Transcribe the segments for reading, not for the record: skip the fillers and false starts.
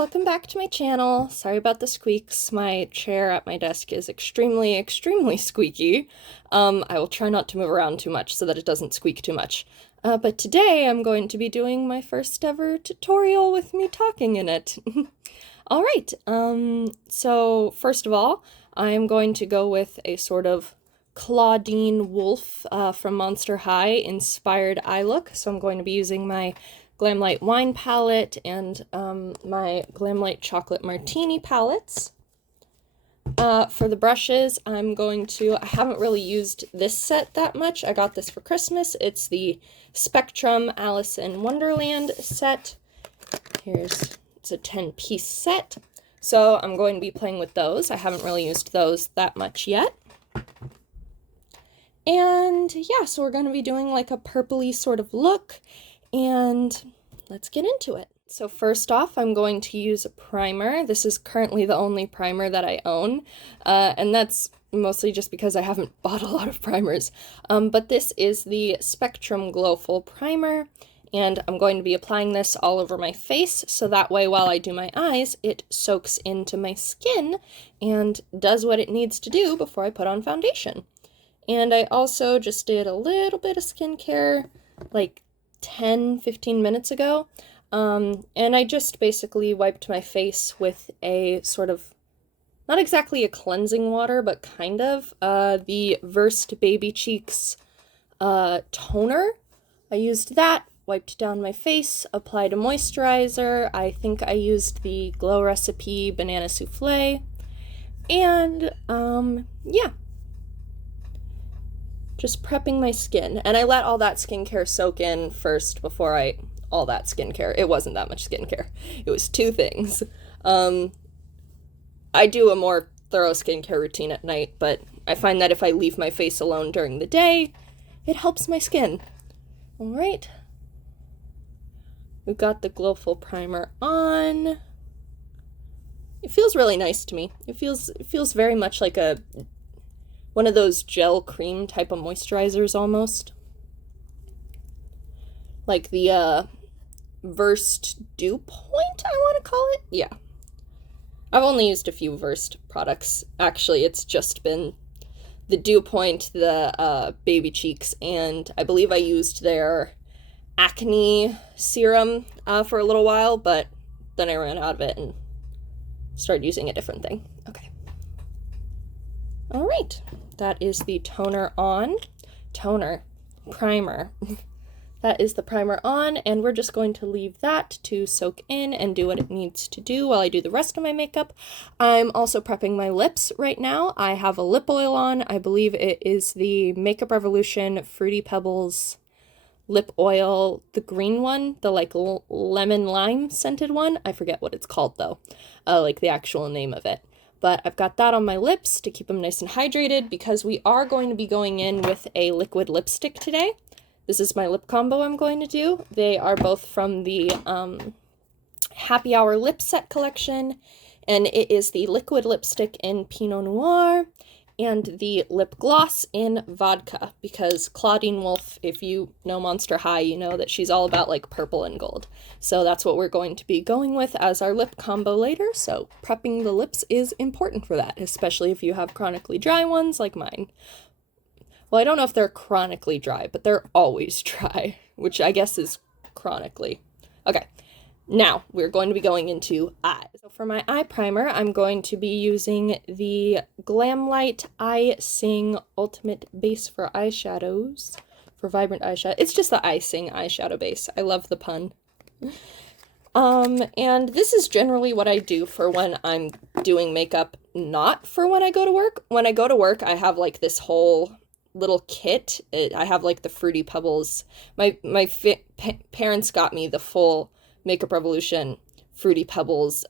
welcome back to my channel. Sorry about the squeaks. My chair at my desk is extremely squeaky. I will try not to move around too much so that it doesn't squeak too much. But today I'm going to be doing my first ever tutorial with me talking in it. Alright, so first of all, I am going to go with a sort of Claudine Wolf from Monster High inspired eye look. So I'm going to be using my Glamlight Wine palette and my Glamlight Chocolate Martini palettes. For the brushes, I haven't really used this set that much. I got this for Christmas. It's the Spectrum Alice in Wonderland set. It's a 10-piece set. So I'm going to be playing with those. I haven't really used those that much yet. And yeah, so we're going to be doing like a purpley sort of look. And let's get into it. So first off, I'm going to use a primer. This is currently the only primer that I own, and that's mostly just because I haven't bought a lot of primers. But this is the Spectrum Glowful Primer, and I'm going to be applying this all over my face, so that way while I do my eyes, it soaks into my skin and does what it needs to do before I put on foundation. And I also just did a little bit of skincare, like 10-15 minutes ago, and I just basically wiped my face with a sort of, not exactly a cleansing water, but kind of, the Versed Baby Cheeks toner. I used that, wiped down my face, applied a moisturizer. I think I used the Glow Recipe Banana Souffle, and yeah. Just prepping my skin. And I let all that skincare soak in first before all that skincare. It wasn't that much skincare. It was two things. I do a more thorough skincare routine at night, but I find that if I leave my face alone during the day, it helps my skin. Alright. We've got the Glowful Primer on. It feels really nice to me. It feels very much like one of those gel cream type of moisturizers almost. Like the Versed Dew Point, I want to call it? Yeah. I've only used a few Versed products. Actually, it's just been the Dew Point, the Baby Cheeks, and I believe I used their acne serum for a little while, but then I ran out of it and started using a different thing. Okay. Alright, that is the toner on. Primer. That is the primer on, and we're just going to leave that to soak in and do what it needs to do while I do the rest of my makeup. I'm also prepping my lips right now. I have a lip oil on. I believe it is the Makeup Revolution Fruity Pebbles lip oil, the green one, the like lemon lime scented one. I forget what it's called though, like the actual name of it. But I've got that on my lips to keep them nice and hydrated because we are going to be going in with a liquid lipstick today. This is my lip combo I'm going to do. They are both from the Happy Hour Lip Set collection, and it is the liquid lipstick in Pinot Noir and the lip gloss in Vodka, because Claudine Wolf, if you know Monster High, you know that she's all about like purple and gold. So that's what we're going to be going with as our lip combo later, so prepping the lips is important for that, especially if you have chronically dry ones like mine. Well, I don't know if they're chronically dry, but they're always dry, which I guess is chronically. Okay. Now, we're going to be going into eyes. So for my eye primer, I'm going to be using the Glamlight Eye Sing Ultimate Base for Eyeshadows, for Vibrant Eyeshadow. It's just the Eye Sing eyeshadow base. I love the pun. And this is generally what I do for when I'm doing makeup, not for when I go to work. When I go to work, I have like this whole little kit. I have like the Fruity Pebbles. My parents got me the full Makeup Revolution Fruity Pebbles,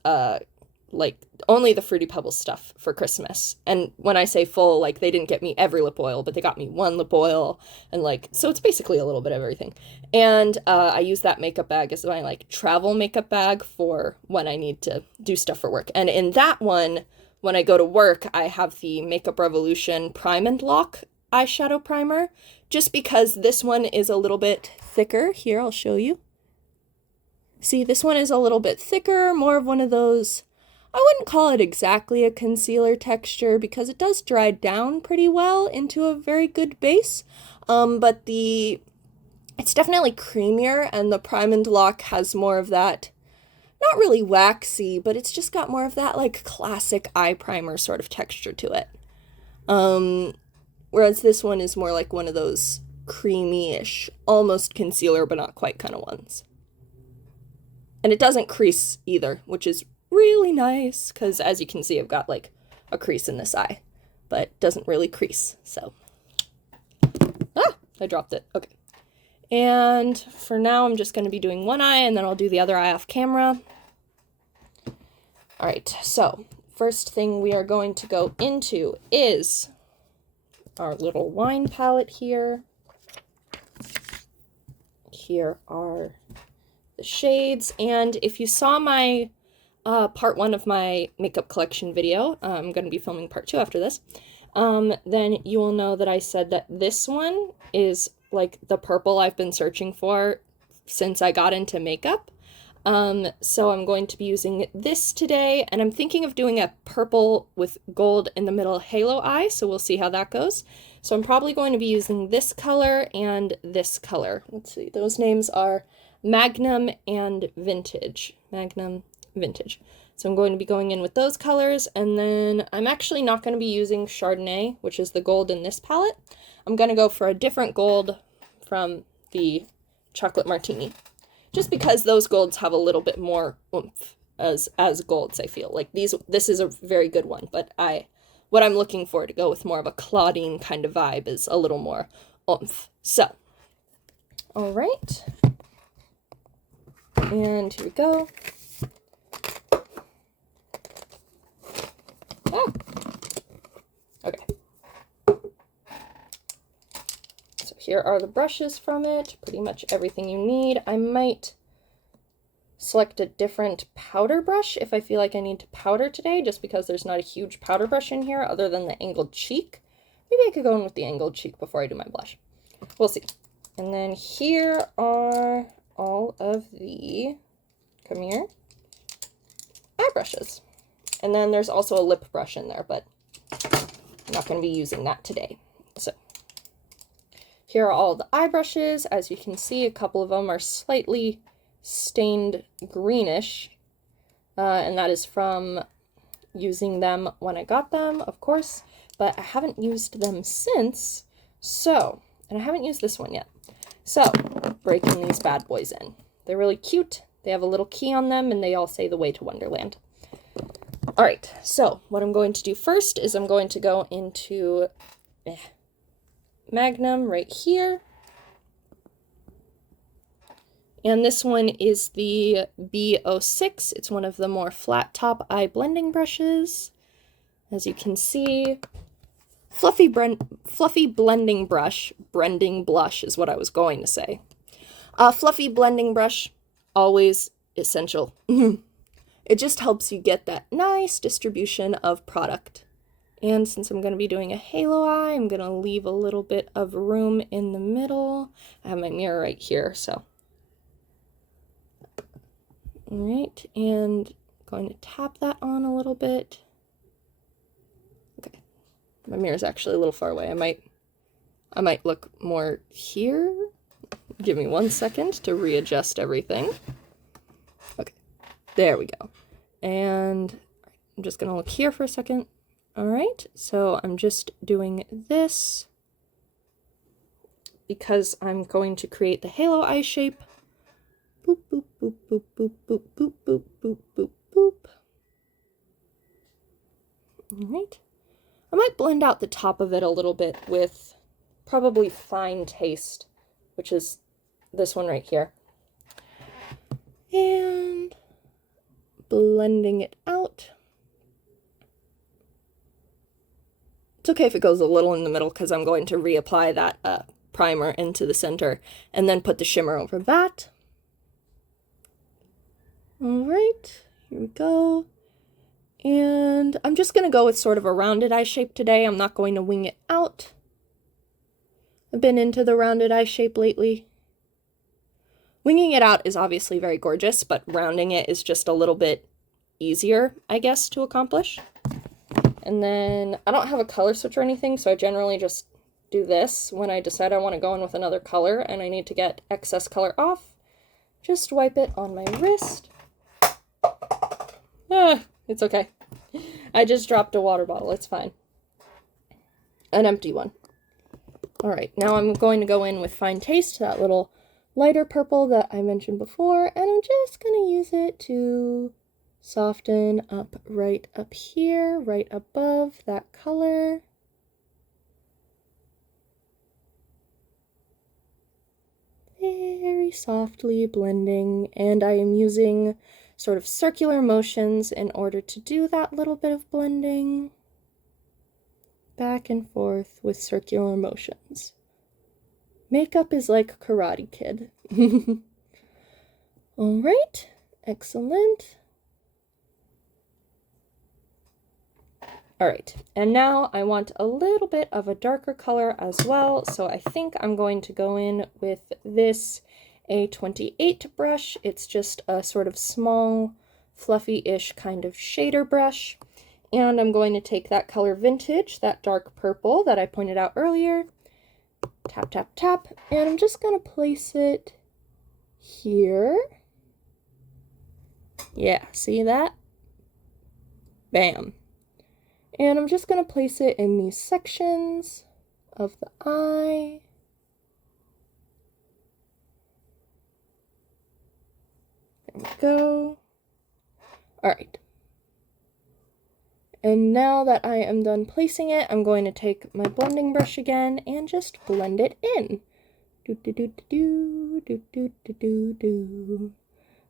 like only the Fruity Pebbles stuff for Christmas. And when I say full, like they didn't get me every lip oil, but they got me one lip oil, and like, so it's basically a little bit of everything. And I use that makeup bag as my like travel makeup bag for when I need to do stuff for work. And in that one, when I go to work, I have the Makeup Revolution Prime and Lock eyeshadow primer, just because this one is a little bit thicker. Here, I'll show you. See, this one is a little bit thicker, more of one of those, I wouldn't call it exactly a concealer texture because it does dry down pretty well into a very good base, but it's definitely creamier, and the Prime and Lock has more of that, not really waxy, but it's just got more of that like classic eye primer sort of texture to it. Whereas this one is more like one of those creamy-ish, almost concealer but not quite kind of ones. And it doesn't crease either, which is really nice, because as you can see, I've got like a crease in this eye, but it doesn't really crease, so. Ah, I dropped it, okay. And for now, I'm just going to be doing one eye, and then I'll do the other eye off camera. All right, so first thing we are going to go into is our little wine palette here. Here are the shades, and if you saw my part 1 of my makeup collection video, I'm going to be filming part 2 after this, then you will know that I said that this one is like the purple I've been searching for since I got into makeup. So I'm going to be using this today, and I'm thinking of doing a purple with gold in the middle halo eye, so we'll see how that goes. So I'm probably going to be using this color and this color. Let's see, those names are Magnum and Vintage. Magnum, Vintage. So I'm going to be going in with those colors, and then I'm actually not going to be using Chardonnay, which is the gold in this palette. I'm going to go for a different gold from the Chocolate Martini. Just because those golds have a little bit more oomph as golds, I feel. Like this is a very good one, but what I'm looking for to go with more of a Claudine kind of vibe is a little more oomph. So, all right. And here we go. Oh. Okay. So here are the brushes from it, pretty much everything you need. I might select a different powder brush if I feel like I need to powder today, just because there's not a huge powder brush in here other than the angled cheek. Maybe I could go in with the angled cheek before I do my blush. We'll see. And then here are all of the, come here, eye brushes. And then there's also a lip brush in there, but I'm not going to be using that today. So here are all the eye brushes. As you can see, a couple of them are slightly stained greenish, and that is from using them when I got them, of course, but I haven't used them since, so, and I haven't used this one yet. So, breaking these bad boys in. They're really cute. They have a little key on them, and they all say the way to Wonderland. All right, so what I'm going to do first is I'm going to go into Magnum right here. And this one is the B06. It's one of the more flat top eye blending brushes. As you can see, fluffy blending brush. Blending blush is what I was going to say. Fluffy blending brush, always essential. It just helps you get that nice distribution of product. And since I'm going to be doing a halo eye, I'm going to leave a little bit of room in the middle. I have my mirror right here, so. All right, and going to tap that on a little bit. Okay, my mirror's actually a little far away. I might look more here. Give me 1 second to readjust everything. Okay, there we go. And I'm just gonna look here for a second. All right, so I'm just doing this because I'm going to create the halo eye shape. Boop, boop, boop, boop, boop, boop, boop, boop, boop, boop, boop. All right. I might blend out the top of it a little bit with probably Fine Taste, which is this one right here. And blending it out. It's okay if it goes a little in the middle because I'm going to reapply that primer into the center and then put the shimmer over that. All right, here we go. And I'm just going to go with sort of a rounded eye shape today. I'm not going to wing it out. I've been into the rounded eye shape lately. Winging it out is obviously very gorgeous, but rounding it is just a little bit easier, I guess, to accomplish. And then I don't have a color switch or anything, so I generally just do this when I decide I want to go in with another color and I need to get excess color off. Just wipe it on my wrist. It's okay. I just dropped a water bottle, it's fine. An empty one. Alright, now I'm going to go in with Fine Taste, that little lighter purple that I mentioned before, and I'm just going to use it to soften up right up here, right above that color. Very softly blending, and I am using sort of circular motions in order to do that little bit of blending. Back and forth with circular motions. Makeup is like Karate Kid. Alright, excellent. Alright, and now I want a little bit of a darker color as well, so I think I'm going to go in with this A28 brush. It's just a sort of small, fluffy-ish kind of shader brush. And I'm going to take that color Vintage, that dark purple that I pointed out earlier, tap, tap, tap, and I'm just going to place it here. Yeah, see that? Bam. And I'm just going to place it in these sections of the eye. There we go. Alright. And now that I am done placing it, I'm going to take my blending brush again and just blend it in. Do do do do do do do do do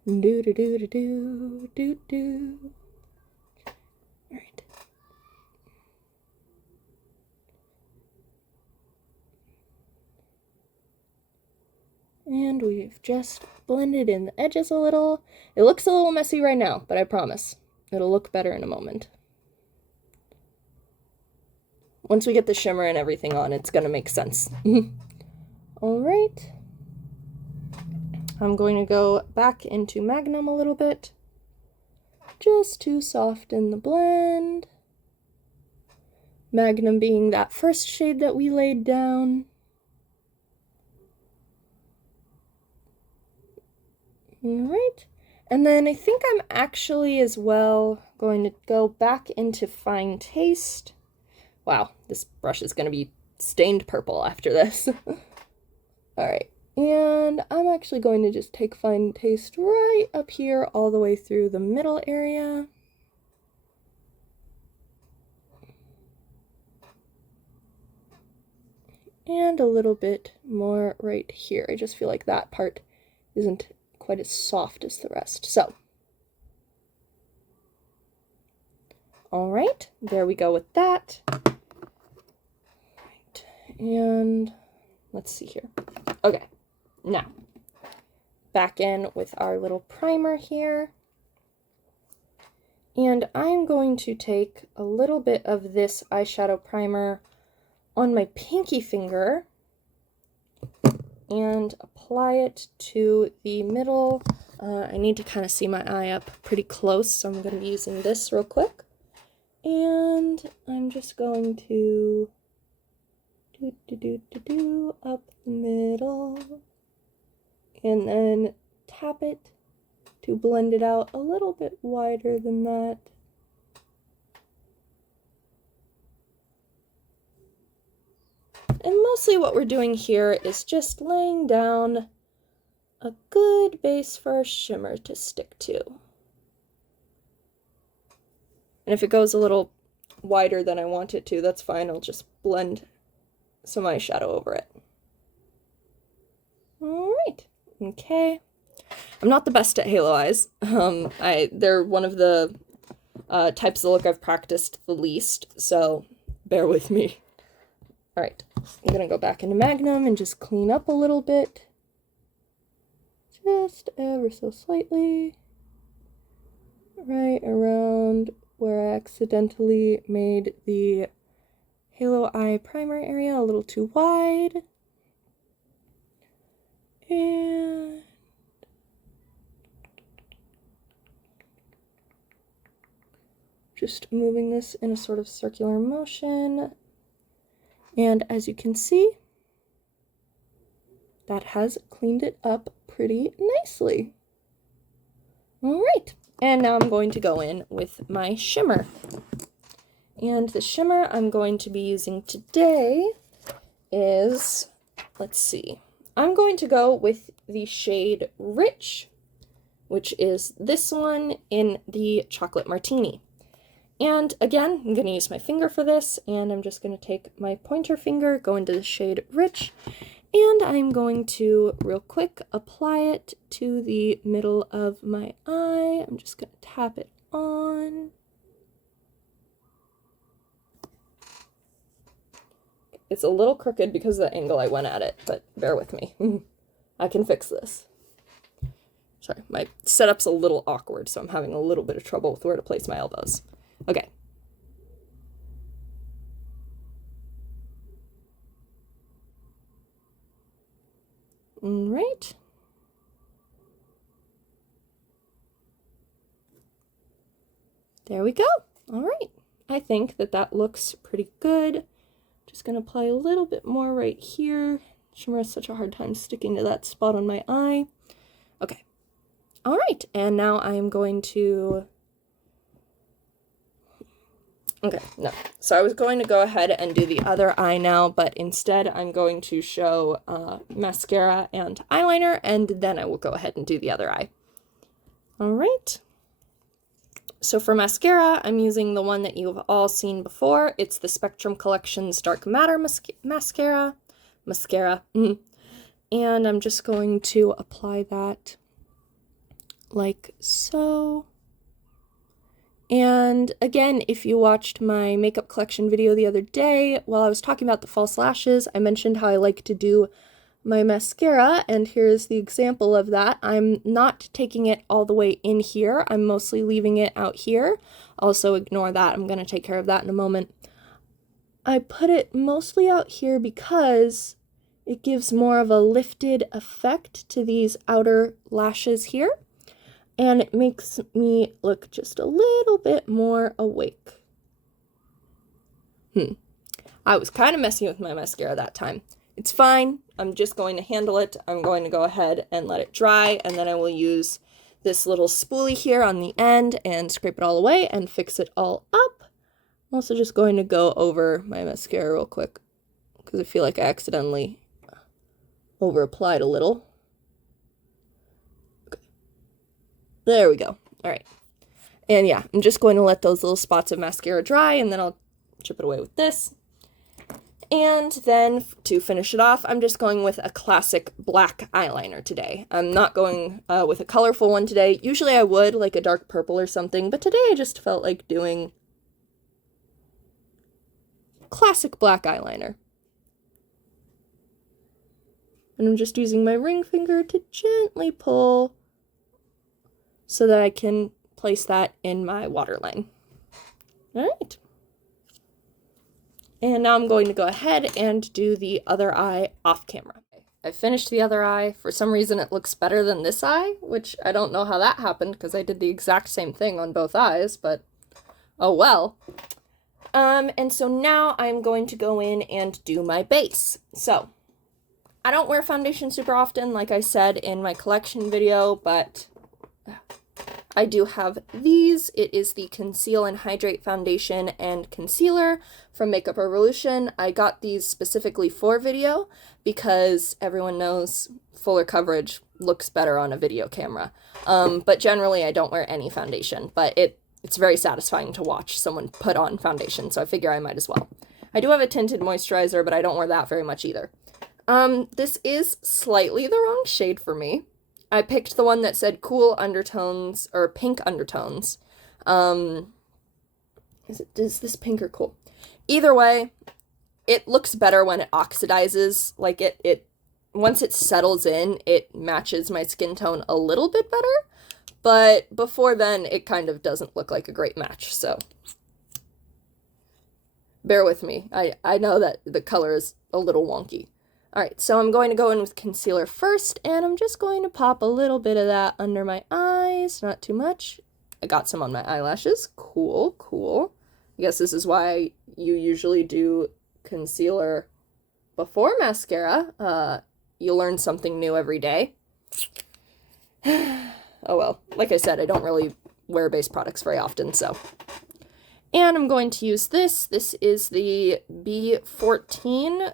do do do do do do do. All right. And we've just blended in the edges a little. It looks a little messy right now, but I promise it'll look better in a moment. Once we get the shimmer and everything on, it's gonna make sense. Alright. I'm going to go back into Magnum a little bit, just to soften the blend. Magnum being that first shade that we laid down. Alright. And then I think I'm actually as well going to go back into Fine Taste. Wow, this brush is going to be stained purple after this. Alright, and I'm actually going to just take Fine Taste right up here all the way through the middle area. And a little bit more right here. I just feel like that part isn't quite as soft as the rest. So, alright, there we go with that. Right, and let's see here. Okay, now, back in with our little primer here. And I'm going to take a little bit of this eyeshadow primer on my pinky finger and apply it to the middle. I need to kind of see my eye up pretty close, so I'm going to be using this real quick. And I'm just going to do up the middle, and then tap it to blend it out a little bit wider than that. And mostly what we're doing here is just laying down a good base for our shimmer to stick to. And if it goes a little wider than I want it to, that's fine. I'll just blend some eyeshadow over it. Alright, okay. I'm not the best at halo eyes. They're one of the types of look I've practiced the least, so bear with me. Alright, I'm gonna go back into Magnum and just clean up a little bit. Just ever so slightly. Right around where I accidentally made the halo eye primer area a little too wide. And Just moving this in a sort of circular motion. And as you can see, that has cleaned it up pretty nicely. All right, and now I'm going to go in with my shimmer. And the shimmer I'm going to be using today is, let's see, I'm going to go with the shade Rich, which is this one in the Chocolate Martini. And again, I'm going to use my finger for this, and I'm just going to take my pointer finger, go into the shade Rich, and I'm going to, real quick, apply it to the middle of my eye. I'm just going to tap it on. It's a little crooked because of the angle I went at it, but bear with me. I can fix this. Sorry, my setup's a little awkward, so I'm having a little bit of trouble with where to place my elbows. Okay. All right. There we go. All right. I think that that looks pretty good. Just going to apply a little bit more right here. Shimmer has such a hard time sticking to that spot on my eye. Okay. All right. And now I am going to... Okay, no. So I was going to go ahead and do the other eye now, but instead I'm going to show mascara and eyeliner, and then I will go ahead and do the other eye. All right. So for mascara, I'm using the one that you've all seen before. It's the Spectrum Collection's Dark Matter mascara. And I'm just going to apply that like so. And again, if you watched my makeup collection video the other day, while I was talking about the false lashes, I mentioned how I like to do my mascara, and here's the example of that. I'm not taking it all the way in here. I'm mostly leaving it out here. Also ignore that. I'm going to take care of that in a moment. I put it mostly out here because it gives more of a lifted effect to these outer lashes here. And it makes me look just a little bit more awake. I was kind of messing with my mascara that time. It's fine. I'm just going to handle it. I'm going to go ahead and let it dry, and then I will use this little spoolie here on the end and scrape it all away and fix it all up. I'm also just going to go over my mascara real quick because I feel like I accidentally over-applied a little. There we go. All right. And yeah, I'm just going to let those little spots of mascara dry, and then I'll chip it away with this. And then to finish it off, I'm just going with a classic black eyeliner today. I'm not going with a colorful one today. Usually I would, like a dark purple or something, but today I just felt like doing classic black eyeliner. And I'm just using my ring finger to gently pull so that I can place that in my waterline. All right. And now I'm going to go ahead and do the other eye off camera. I finished the other eye. For some reason it looks better than this eye, which I don't know how that happened because I did the exact same thing on both eyes, but oh well. And so now I'm going to go in and do my base. So I don't wear foundation super often, like I said in my collection video, but I do have these. It is the Conceal and Hydrate Foundation and Concealer from Makeup Revolution. I got these specifically for video because everyone knows fuller coverage looks better on a video camera. But generally I don't wear any foundation, but it's very satisfying to watch someone put on foundation, so I figure I might as well. I do have a tinted moisturizer, but I don't wear that very much either. This is slightly the wrong shade for me. I picked the one that said cool undertones, or pink undertones. Is this pink or cool? Either way, it looks better when it oxidizes. Like once it settles in, it matches my skin tone a little bit better. But before then, it kind of doesn't look like a great match, so bear with me. I know that the color is a little wonky. Alright, so I'm going to go in with concealer first, and I'm just going to pop a little bit of that under my eyes, not too much. I got some on my eyelashes. Cool, cool. I guess this is why you usually do concealer before mascara. You learn something new every day. Oh well, like I said, I don't really wear base products very often, so. And I'm going to use this. This is the B14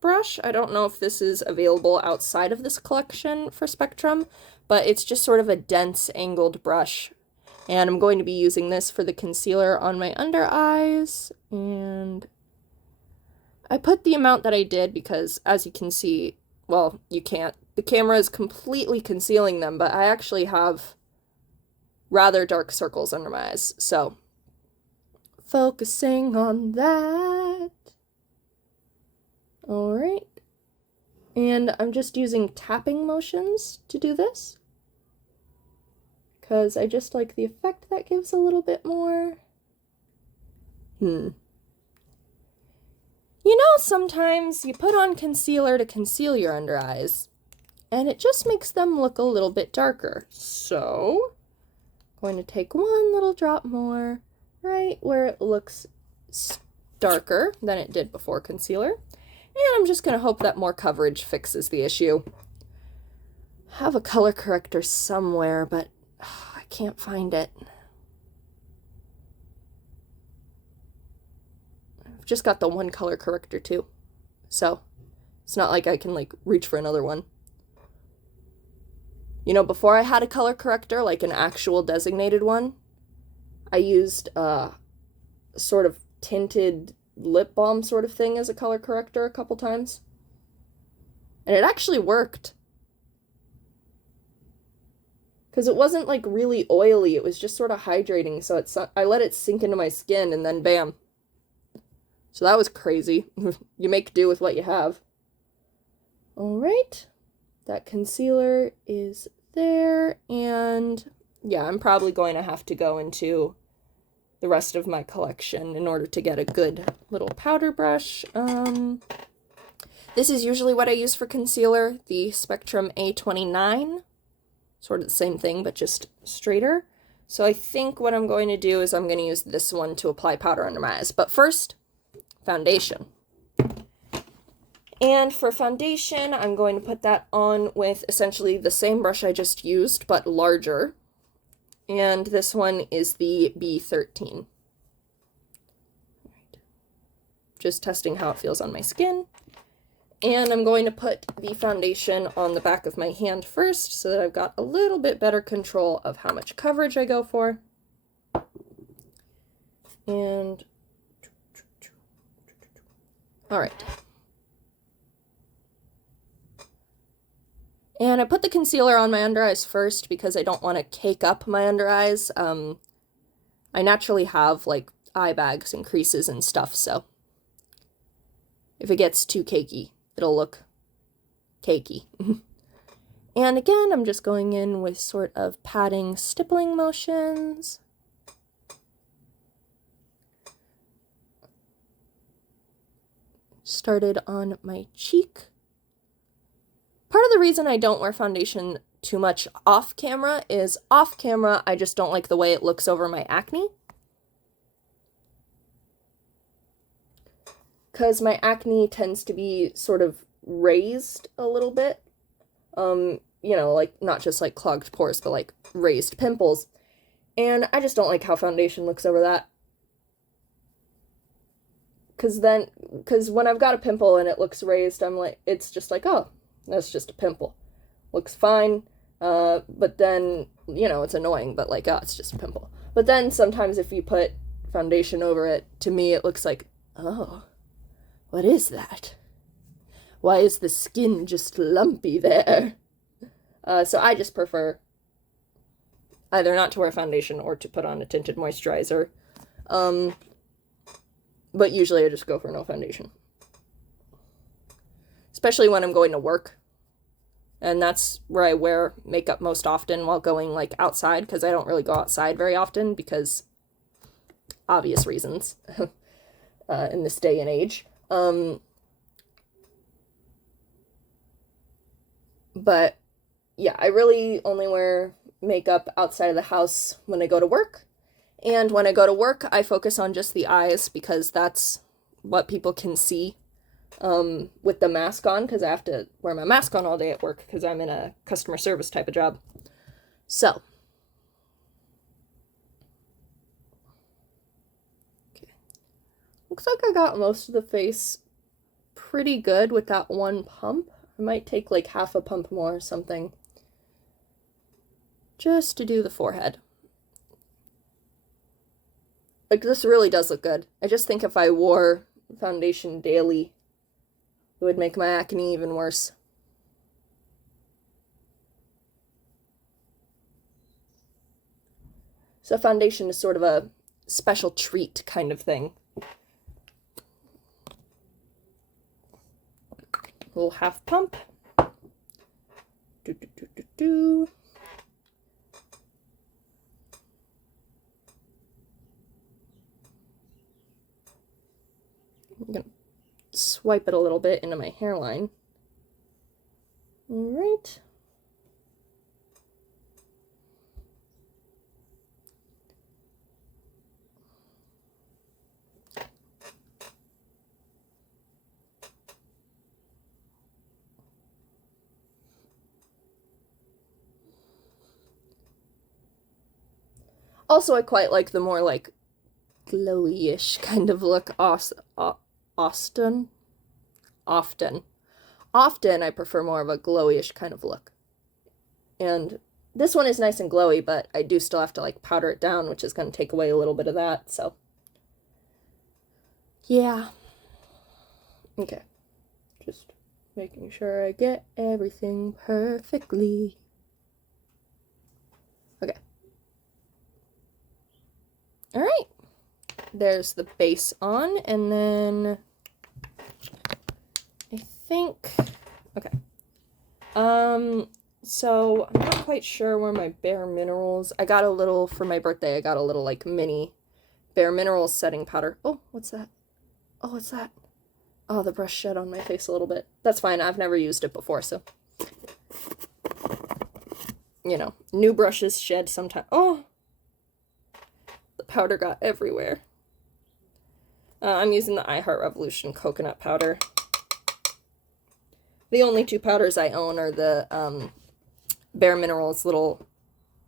brush. I don't know if this is available outside of this collection for Spectrum, but it's just sort of a dense angled brush. And I'm going to be using this for the concealer on my under eyes. And I put the amount that I did because, as you can see, well, you can't. The camera is completely concealing them, but I actually have rather dark circles under my eyes, so focusing on that. All right. And I'm just using tapping motions to do this, because I just like the effect that gives a little bit more. You know, sometimes you put on concealer to conceal your under eyes, and it just makes them look a little bit darker. So, I'm going to take one little drop more right where it looks darker than it did before concealer. And I'm just going to hope that more coverage fixes the issue. I have a color corrector somewhere, but I can't find it. I've just got the one color corrector too, so it's not like I can like reach for another one. You know, before I had a color corrector, like an actual designated one, I used sort of tinted lip balm sort of thing as a color corrector a couple times. And it actually worked. Because it wasn't like really oily, it was just sort of hydrating, so I let it sink into my skin and then bam. So that was crazy. You make do with what you have. Alright, that concealer is there, and yeah, I'm probably going to have to go into the rest of my collection in order to get a good little powder brush. This is usually what I use for concealer, the Spectrum A29. Sort of the same thing, but just straighter. So I think what I'm going to do is I'm going to use this one to apply powder under my eyes. But first, foundation. And for foundation, I'm going to put that on with essentially the same brush I just used, but larger. And this one is the B13. Just testing how it feels on my skin. And I'm going to put the foundation on the back of my hand first so that I've got a little bit better control of how much coverage I go for. And all right. And I put the concealer on my under eyes first because I don't want to cake up my under eyes. I naturally have like eye bags and creases and stuff, so if it gets too cakey, it'll look cakey. And again, I'm just going in with sort of patting, stippling motions. Started on my cheek. Part of the reason I don't wear foundation too much off camera is off camera, I just don't like the way it looks over my acne. Because my acne tends to be sort of raised a little bit. You know, like not just like clogged pores, but like raised pimples. And I just don't like how foundation looks over that. Because when I've got a pimple and it looks raised, I'm like, it's just like, oh, that's just a pimple. Looks fine, but then, you know, it's annoying, but like, oh, it's just a pimple. But then sometimes if you put foundation over it, to me it looks like, oh, what is that? Why is the skin just lumpy there? So I just prefer either not to wear foundation or to put on a tinted moisturizer. But usually I just go for no foundation. Especially when I'm going to work. And that's where I wear makeup most often while going like outside, because I don't really go outside very often because obvious reasons in this day and age. But yeah, I really only wear makeup outside of the house when I go to work. And when I go to work, I focus on just the eyes because that's what people can see with the mask on, because I have to wear my mask on all day at work because I'm in a customer service type of job. So, okay. Looks like I got most of the face pretty good with that one pump. I might take like half a pump more or something just to do the forehead. Like, this really does look good. I just think if I wore foundation daily, it would make my acne even worse. So foundation is sort of a special treat kind of thing. Little half pump. Do, do, do, do, do. I'm gonna swipe it a little bit into my hairline. All right. Also, I quite like the more like glowy-ish kind of look. Often I prefer more of a glowy-ish kind of look. And this one is nice and glowy, but I do still have to like powder it down, which is going to take away a little bit of that, so. Yeah. Okay. Just making sure I get everything perfectly. Okay. All right. There's the base on, and then I think, okay. So I'm not quite sure where my Bare Minerals, I got a little, for my birthday, I got a little like mini Bare Minerals setting powder. Oh, what's that? Oh, what's that? Oh, the brush shed on my face a little bit. That's fine, I've never used it before, so. You know, new brushes shed sometimes. Oh! The powder got everywhere. I'm using the GRWM coconut powder. The only two powders I own are the Bare Minerals little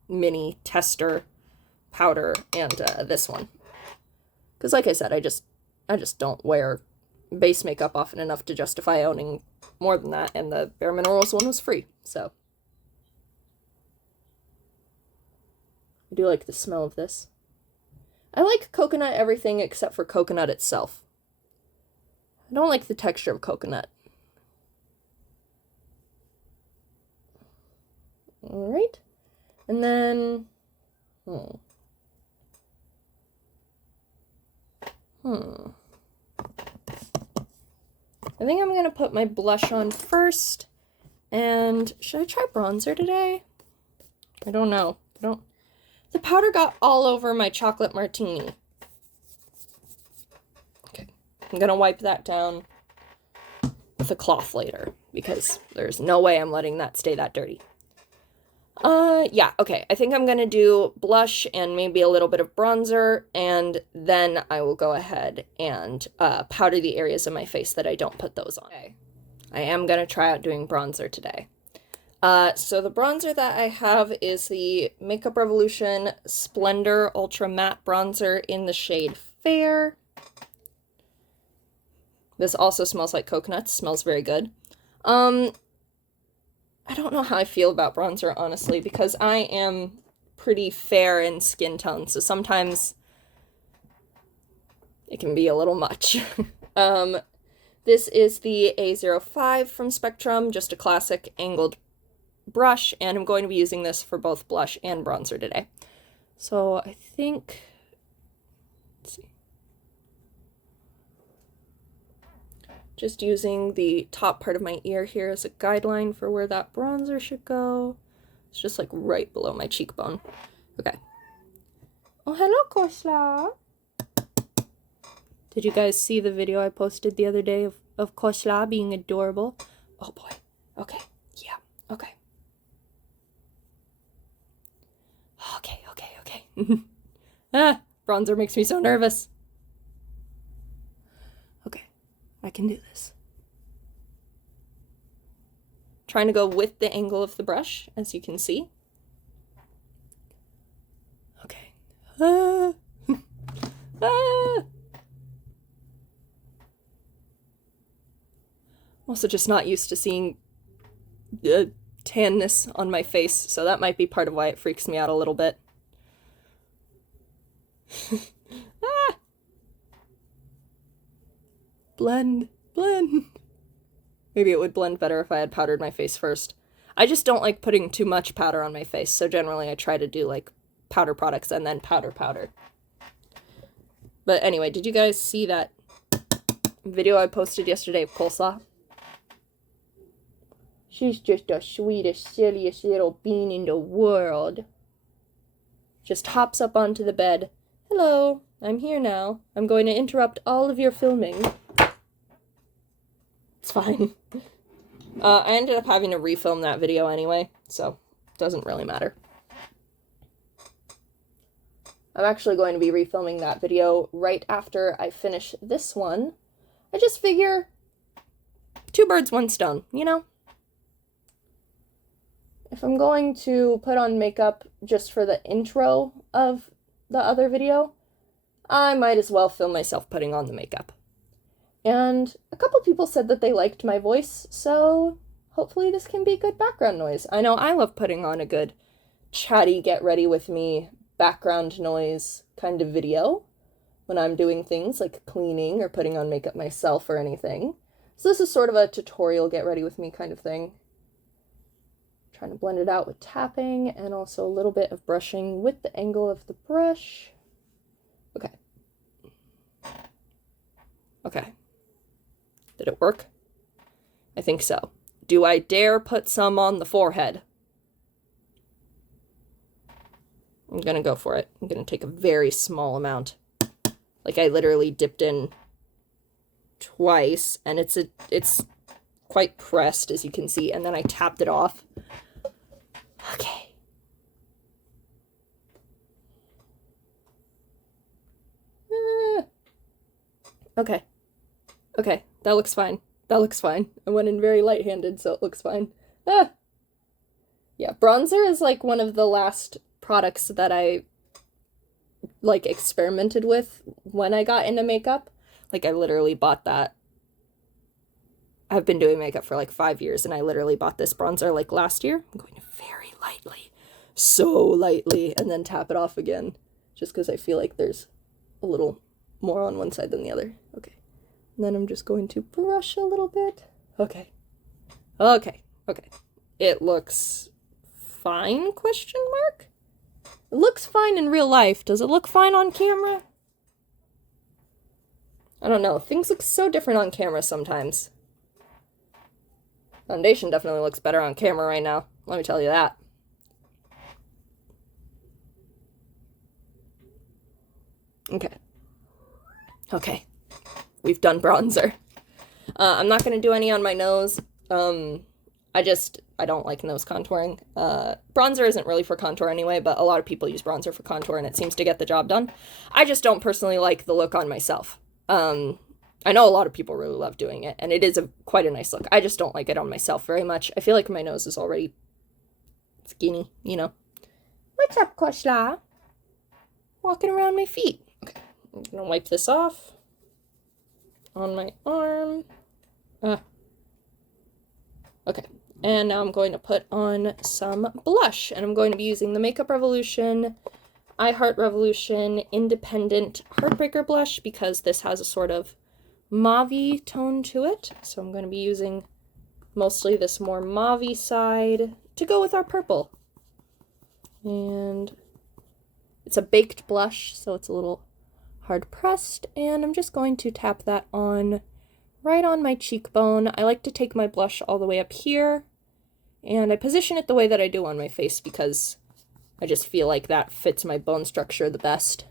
mini tester powder and this one. Because like I said, I just don't wear base makeup often enough to justify owning more than that, and the Bare Minerals one was free, so. I do like the smell of this. I like coconut everything except for coconut itself. I don't like the texture of coconut. Alright. And then... I think I'm going to put my blush on first. And should I try bronzer today? I don't know. The powder got all over my chocolate martini. Okay. I'm going to wipe that down with a cloth later because there's no way I'm letting that stay that dirty. Yeah, okay. I think I'm going to do blush and maybe a little bit of bronzer, and then I will go ahead and powder the areas of my face that I don't put those on. Okay. I am going to try out doing bronzer today. So the bronzer that I have is the Makeup Revolution Splendor Ultra Matte Bronzer in the shade Fair. This also smells like coconuts, smells very good. I don't know how I feel about bronzer, honestly, because I am pretty fair in skin tone, so sometimes it can be a little much. This is the A05 from Spectrum, just a classic angled brush, and I'm going to be using this for both blush and bronzer today. So I think, let's see. Just using the top part of my ear here as a guideline for where that bronzer should go. It's just like right below my cheekbone. Okay. Oh, hello, Kosla. Did you guys see the video I posted the other day of Kosla being adorable? Oh boy. Okay. Yeah. Okay. Ah, bronzer makes me so nervous. Okay, I can do this. Trying to go with the angle of the brush, as you can see. Okay. Ah. Ah. I'm also just not used to seeing tanness on my face, so that might be part of why it freaks me out a little bit. Ah! Blend, blend. Maybe it would blend better if I had powdered my face first. I just don't like putting too much powder on my face, so generally I try to do like powder products and then powder. But anyway, did you guys see that video I posted yesterday of Coleslaw? She's just the sweetest, silliest little bean in the world. Just hops up onto the bed. Hello, I'm here now. I'm going to interrupt all of your filming. It's fine. I ended up having to refilm that video anyway, so it doesn't really matter. I'm actually going to be refilming that video right after I finish this one. I just figure 2 birds, 1 stone, you know? If I'm going to put on makeup just for the intro of the other video, I might as well film myself putting on the makeup. And a couple people said that they liked my voice, so hopefully this can be good background noise. I know I love putting on a good chatty, get ready with me background noise kind of video when I'm doing things like cleaning or putting on makeup myself or anything. So this is sort of a tutorial get ready with me kind of thing. Trying to blend it out with tapping and also a little bit of brushing with the angle of the brush. Okay. Okay. Did it work? I think so. Do I dare put some on the forehead? I'm gonna go for it. I'm gonna take a very small amount. Like I literally dipped in twice and it's quite pressed, as you can see, and then I tapped it off. Okay. Okay. Okay, that looks fine. That looks fine. I went in very light-handed, so it looks fine. Ah! Yeah, bronzer is like one of the last products that I like experimented with when I got into makeup. Like I literally bought that. I've been doing makeup for like 5 years and I literally bought this bronzer like last year. I'm going to very lightly, so lightly, and then tap it off again just because I feel like there's a little more on one side than the other. Okay. And then I'm just going to brush a little bit. Okay. Okay. Okay. It looks fine, question mark? It looks fine in real life. Does it look fine on camera? I don't know. Things look so different on camera sometimes. Foundation definitely looks better on camera right now. Let me tell you that. Okay. Okay. We've done bronzer. I'm not going to do any on my nose. I don't like nose contouring. Bronzer isn't really for contour anyway, but a lot of people use bronzer for contour and it seems to get the job done. I just don't personally like the look on myself. I know a lot of people really love doing it, and it is quite a nice look. I just don't like it on myself very much. I feel like my nose is already skinny, you know. What's up, Koshla? Walking around my feet. Okay, I'm gonna wipe this off on my arm. Okay, and now I'm going to put on some blush, and I'm going to be using the Makeup Revolution I Heart Revolution Independent Heartbreaker blush because this has a sort of mauve-y tone to it. So I'm going to be using mostly this more mauve-y side to go with our purple. And it's a baked blush, so it's a little hard pressed, and I'm just going to tap that on right on my cheekbone. I like to take my blush all the way up here, and I position it the way that I do on my face because I just feel like that fits my bone structure the best.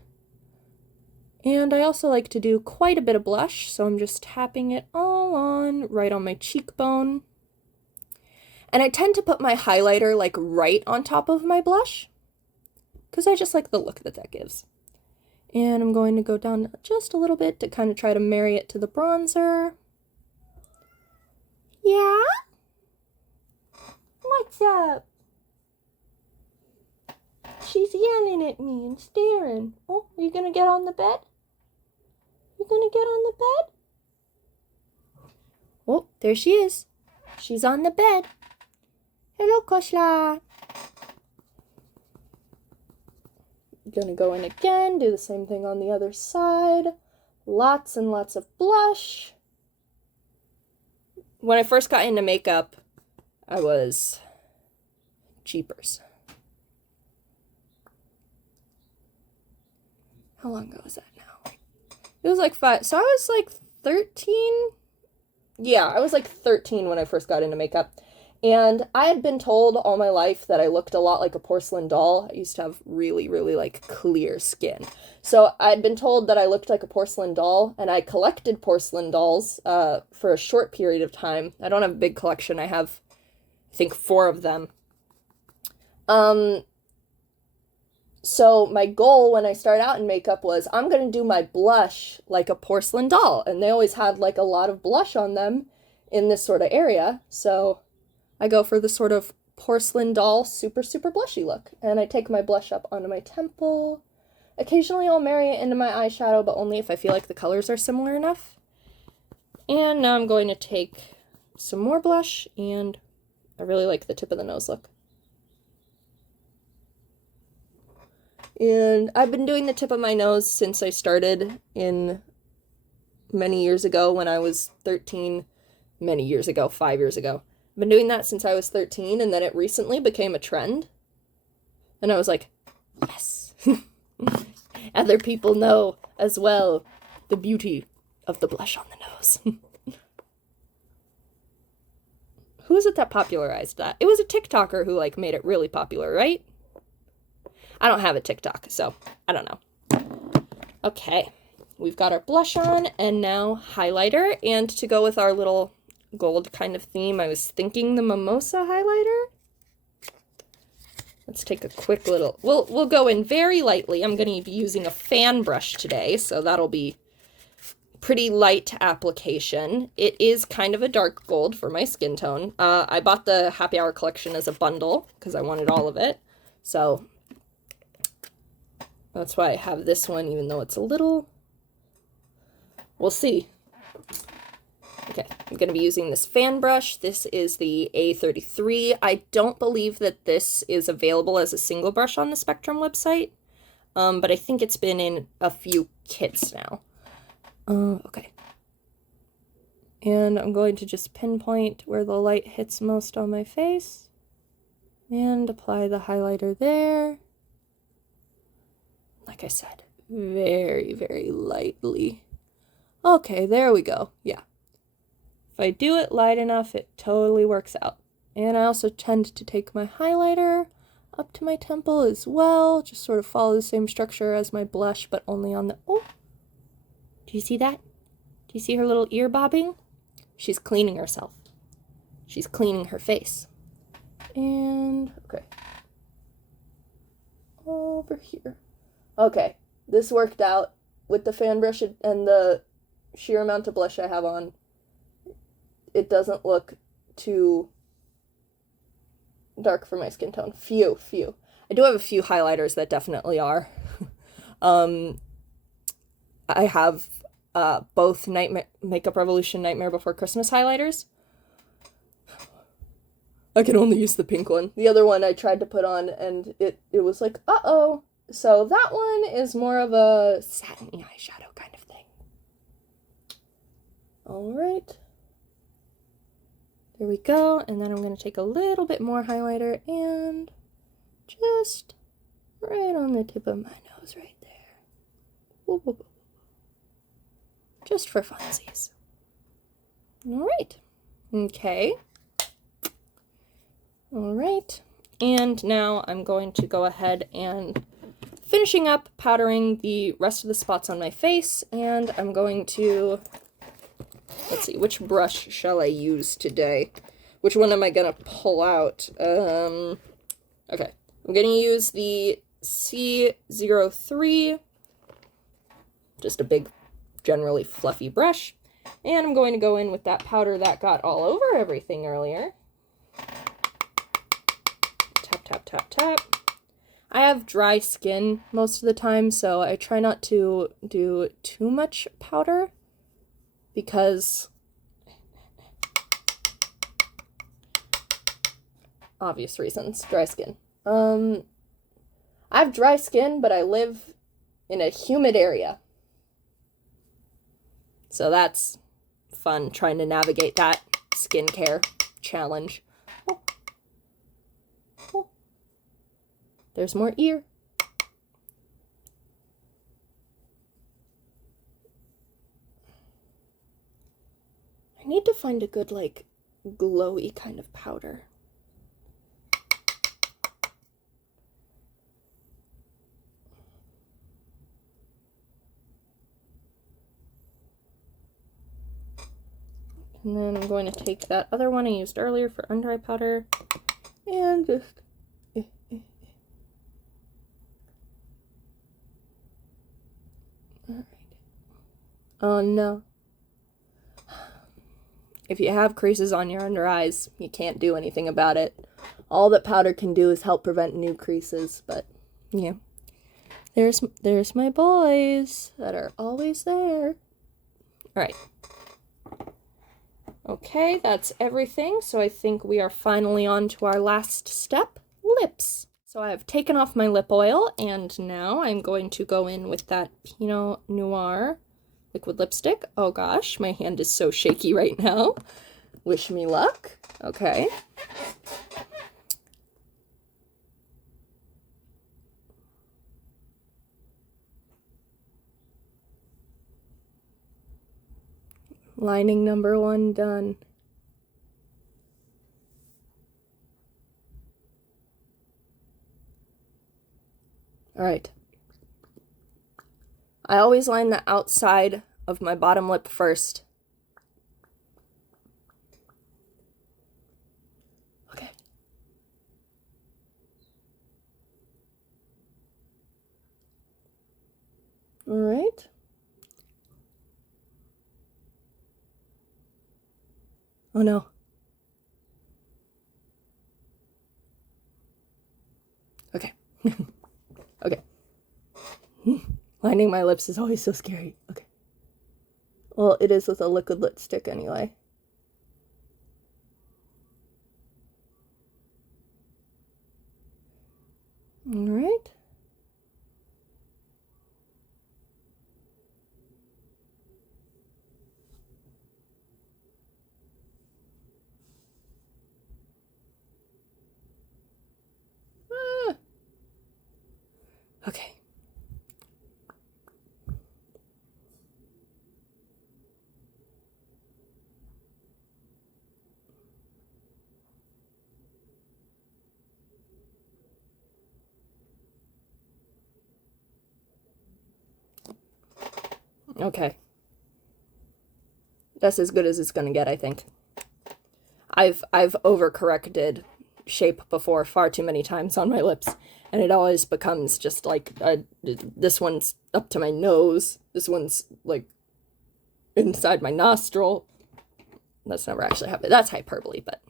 And I also like to do quite a bit of blush, so I'm just tapping it all on right on my cheekbone. And I tend to put my highlighter like right on top of my blush, because I just like the look that that gives. And I'm going to go down just a little bit to kind of try to marry it to the bronzer. Yeah? What's up? She's yelling at me and staring. Oh, are you gonna get on the bed? You gonna get on the bed? Oh, there she is. She's on the bed. Hello, Koshla. Gonna go in again, do the same thing on the other side. Lots and lots of blush. When I first got into makeup, I was jeepers. How long ago was that now? It was like 5. So I was like 13. Yeah, I was like 13 when I first got into makeup. And I had been told all my life that I looked a lot like a porcelain doll. I used to have really, really like clear skin. So I'd been told that I looked like a porcelain doll, and I collected porcelain dolls for a short period of time. I don't have a big collection. I have, I think, 4 of them. So my goal when I started out in makeup was I'm going to do my blush like a porcelain doll. And they always had like a lot of blush on them in this sort of area. So I go for the sort of porcelain doll, super, super blushy look. And I take my blush up onto my temple. Occasionally I'll marry it into my eyeshadow, but only if I feel like the colors are similar enough. And now I'm going to take some more blush, and I really like the tip of the nose look. And I've been doing the tip of my nose since I started in many years ago when I was 13, many years ago, 5 years ago. I've been doing that since I was 13, and then it recently became a trend. And I was like, yes. Other people know as well the beauty of the blush on the nose. Who is it that popularized that? It was a TikToker who like made it really popular, right? I don't have a TikTok, so I don't know. Okay, we've got our blush on, and now highlighter. And to go with our little gold kind of theme, I was thinking the Mimosa Highlighter. Let's take a quick little, we'll go in very lightly. I'm going to be using a fan brush today, so that'll be pretty light application. It is kind of a dark gold for my skin tone. I bought the Happy Hour collection as a bundle because I wanted all of it, so that's why I have this one, even though it's a little, we'll see. Okay, I'm going to be using this fan brush. This is the A33. I don't believe that this is available as a single brush on the Spectrum website, but I think it's been in a few kits now. Okay. And I'm going to just pinpoint where the light hits most on my face and apply the highlighter there. Like I said, very, very lightly. Okay, there we go. Yeah. If I do it light enough, it totally works out. And I also tend to take my highlighter up to my temple as well. Just sort of follow the same structure as my blush, but only on the... Oh! Do you see that? Do you see her little ear bobbing? She's cleaning herself. She's cleaning her face. And... okay. Over here. Okay, this worked out with the fan brush and the sheer amount of blush I have on. It doesn't look too dark for my skin tone. Few. I do have a few highlighters that definitely are. I have both Makeup Revolution Nightmare Before Christmas highlighters. I can only use the pink one. The other one I tried to put on and it was like, uh-oh. So that one is more of a satiny eyeshadow kind of thing. Alright. There we go. And then I'm going to take a little bit more highlighter and just right on the tip of my nose right there. Whoop, whoop, whoop. Just for funsies. Alright. Okay. Alright. And now I'm going to go ahead and finishing up powdering the rest of the spots on my face, and I'm going to, let's see, which brush shall I use today? Which one am I going to pull out? Okay, I'm going to use the C03, just a big, generally fluffy brush. And I'm going to go in with that powder that got all over everything earlier. Tap, tap, tap, tap. I have dry skin most of the time, so I try not to do too much powder because obvious reasons, dry skin. I have dry skin, but I live in a humid area. So that's fun, trying to navigate that skincare challenge. Oh. Oh. There's more ear. I need to find a good, like, glowy kind of powder. And then I'm going to take that other one I used earlier for under eye powder and just... Alright. Oh no. If you have creases on your under eyes, you can't do anything about it. All that powder can do is help prevent new creases, but yeah. There's my boys that are always there. Alright. Okay, that's everything. So I think we are finally on to our last step, lips. So I have taken off my lip oil, and now I'm going to go in with that Pinot Noir liquid lipstick. Oh gosh, my hand is so shaky right now. Wish me luck. Okay. Lining number 1 done. All right. I always line the outside of my bottom lip first. Okay. All right. Oh no. Okay. Okay. Lining my lips is always so scary. Okay. Well, it is with a liquid lipstick anyway. All right. Okay. Okay. That's as good as it's gonna get, I think. I've overcorrected shape before far too many times on my lips, and it always becomes just like this one's up to my nose, this one's like inside my nostril. That's never actually happened. That's hyperbole, but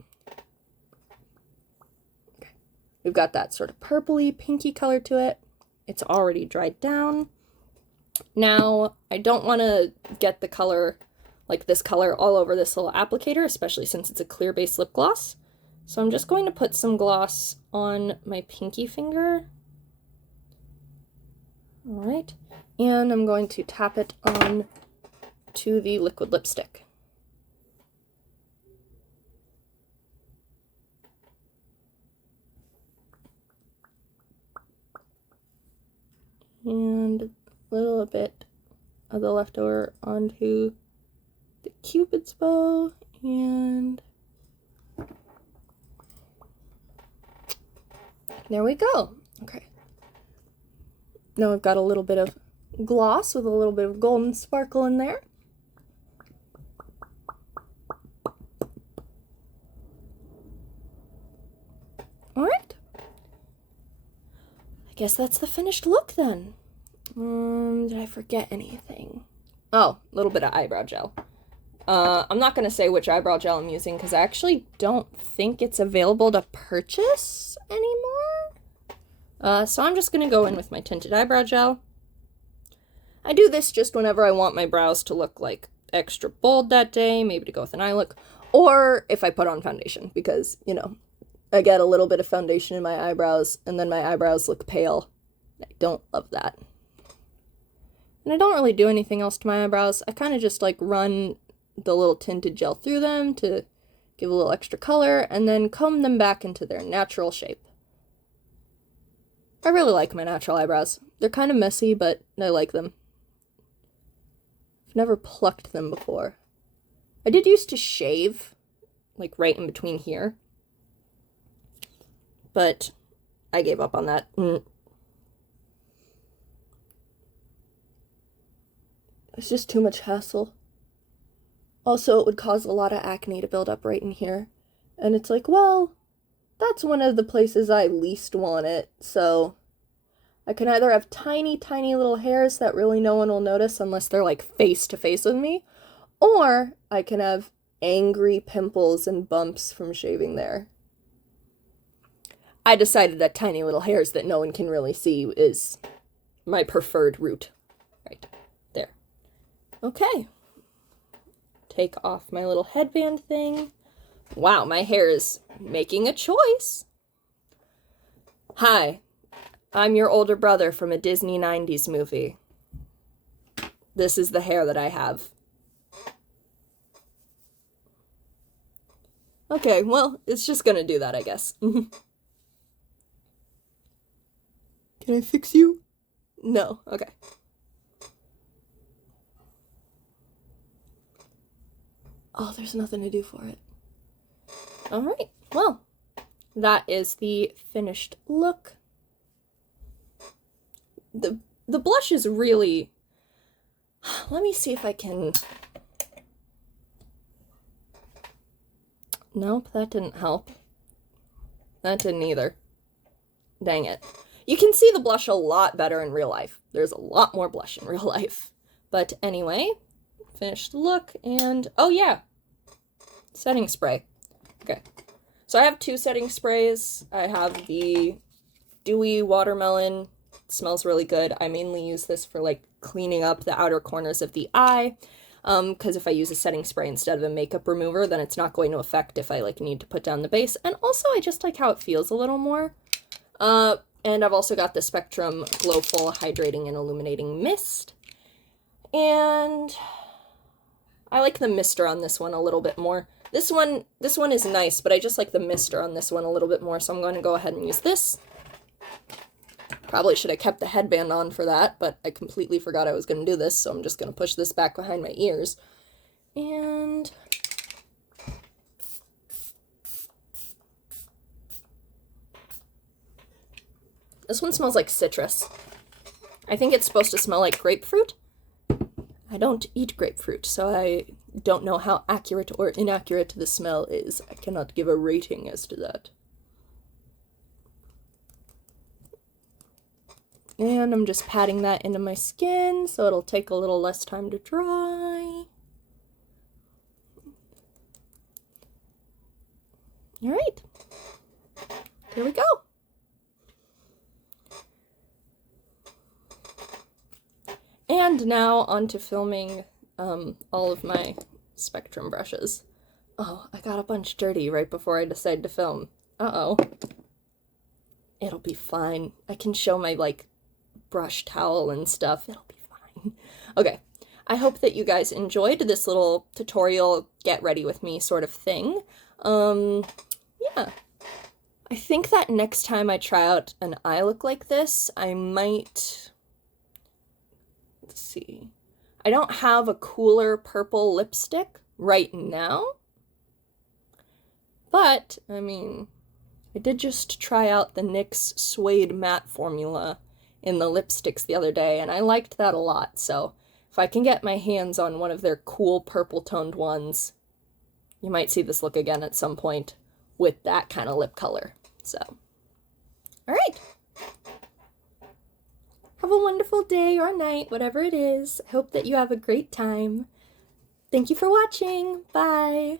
okay. We've got that sort of purpley, pinky color to it. It's already dried down. Now, I don't want to get the color, like this color, all over this little applicator, especially since it's a clear base lip gloss. So I'm just going to put some gloss on my pinky finger. All right. And I'm going to tap it on to the liquid lipstick. And a little bit of the leftover onto the Cupid's bow, and there we go. Okay. Now I've got a little bit of gloss with a little bit of golden sparkle in there. All right. I guess that's the finished look then. Did I forget anything? Oh, a little bit of eyebrow gel. I'm not going to say which eyebrow gel I'm using because I actually don't think it's available to purchase anymore. So I'm just going to go in with my tinted eyebrow gel. I do this just whenever I want my brows to look like extra bold that day, maybe to go with an eye look, or if I put on foundation because, you know, I get a little bit of foundation in my eyebrows and then my eyebrows look pale. I don't love that. And I don't really do anything else to my eyebrows. I kind of just like run the little tinted gel through them to give a little extra color and then comb them back into their natural shape. I really like my natural eyebrows. They're kind of messy, but I like them. I've never plucked them before. I did used to shave, like right in between here, but I gave up on that. It's just too much hassle. Also, it would cause a lot of acne to build up right in here. And it's like, well, that's one of the places I least want it, so I can either have tiny, tiny little hairs that really no one will notice unless they're like face to face with me, or I can have angry pimples and bumps from shaving there. I decided that tiny little hairs that no one can really see is my preferred route. Right there. Okay. Take off my little headband thing. Wow, my hair is making a choice. Hi, I'm your older brother from a Disney 90s movie. This is the hair that I have. Okay, well, it's just gonna do that, I guess. Can I fix you? No, okay. Oh, there's nothing to do for it. All right, well, that is the finished look. The blush is really... Let me see if I can... Nope, that didn't help. That didn't either. Dang it. You can see the blush a lot better in real life. There's a lot more blush in real life. But anyway, finished look, and... Oh, yeah. Setting spray. Okay. So I have two setting sprays. I have the Dewy Watermelon. It smells really good. I mainly use this for, like, cleaning up the outer corners of the eye. Because if I use a setting spray instead of a makeup remover, then it's not going to affect if I, like, need to put down the base. And also, I just like how it feels a little more. And I've also got the Spectrum Glowful Hydrating and Illuminating Mist. And I like the mister on this one a little bit more. This one is nice, but I just like the mister on this one a little bit more, so I'm going to go ahead and use this. Probably should have kept the headband on for that, but I completely forgot I was going to do this, so I'm just going to push this back behind my ears. And... this one smells like citrus. I think it's supposed to smell like grapefruit. I don't eat grapefruit, so I don't know how accurate or inaccurate the smell is. I cannot give a rating as to that. And I'm just patting that into my skin so it'll take a little less time to dry. All right, here we go. And now on to filming all of my Spectrum brushes. Oh, I got a bunch dirty right before I decided to film. Uh-oh. It'll be fine. I can show my, like, brush towel and stuff. It'll be fine. Okay. I hope that you guys enjoyed this little tutorial get ready with me sort of thing. Yeah. I think that next time I try out an eye look like this, I might... Let's see. I don't have a cooler purple lipstick right now. But, I mean, I did just try out the NYX Suede Matte formula in the lipsticks the other day, and I liked that a lot, so if I can get my hands on one of their cool purple-toned ones, you might see this look again at some point with that kind of lip color. So, alright. have a wonderful day or night, whatever it is. I hope that you have a great time. Thank you for watching. Bye.